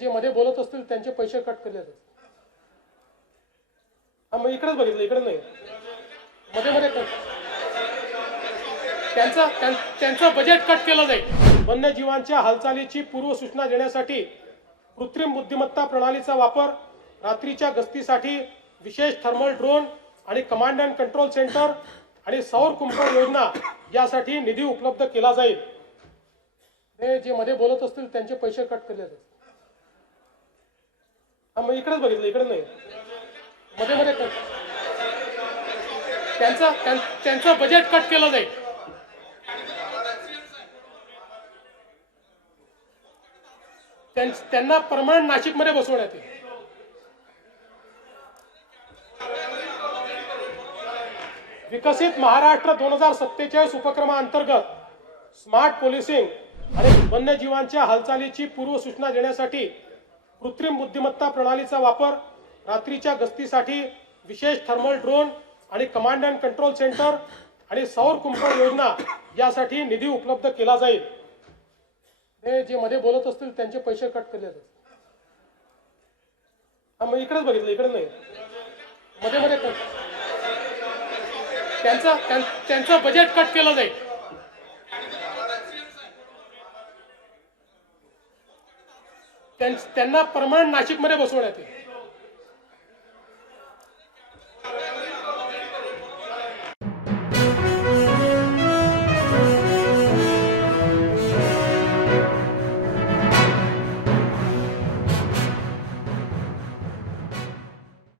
जे मध्ये बोलत असतील त्यांचे पैसे कट केले जातात. मग इकडेच बघितलं, इकडे नाही, मध्ये मध्ये त्यांचं बजेट कट केलं जाईल. वन्यजीवांच्या हालचालीची पूर्वसूचना देण्यासाठी कृत्रिम बुद्धिमत्ता प्रणालीचा वापर, रात्रीच्या गस्तीसाठी विशेष थर्मल ड्रोन आणि कमांड अँड कंट्रोल सेंटर आणि सौर कुंपण योजना यासाठी निधी उपलब्ध केला जाईल. जे मध्ये बोलत असतील त्यांचे पैसे कट केले जातात. मग इकडेच बघितलं, इकडे नाही, मध्ये मध्ये त्यांचं बजेट कट केलं जाईल. त्यांना परमनंट नाशिकमध्ये बसवण्यात येईल. विकसित महाराष्ट्र 2047 उपक्रमांतर्गत स्मार्ट पोलिसिंग आणि वन्यजीवांच्या हालचालीची पूर्वसूचना देण्यासाठी कृत्रिम बुद्धिमत्ता प्रणालीचा वापर, रात्रीच्या गस्तीसाठी विशेष थर्मल ड्रोन आणि कमांड अँड कंट्रोल सेंटर आणि सौर कुंपण योजना यासाठी निधी उपलब्ध केला जाईल. जे मध्ये बोलत असतील त्यांचे पैसे कट केले जातात. मग इकडेच बघितलं, इकडे नाही, मध्ये मध्ये त्यांचं बजेट कट केलं जाईल. त्यांना परमनंट नाशिकमध्ये बसवण्यात येईल.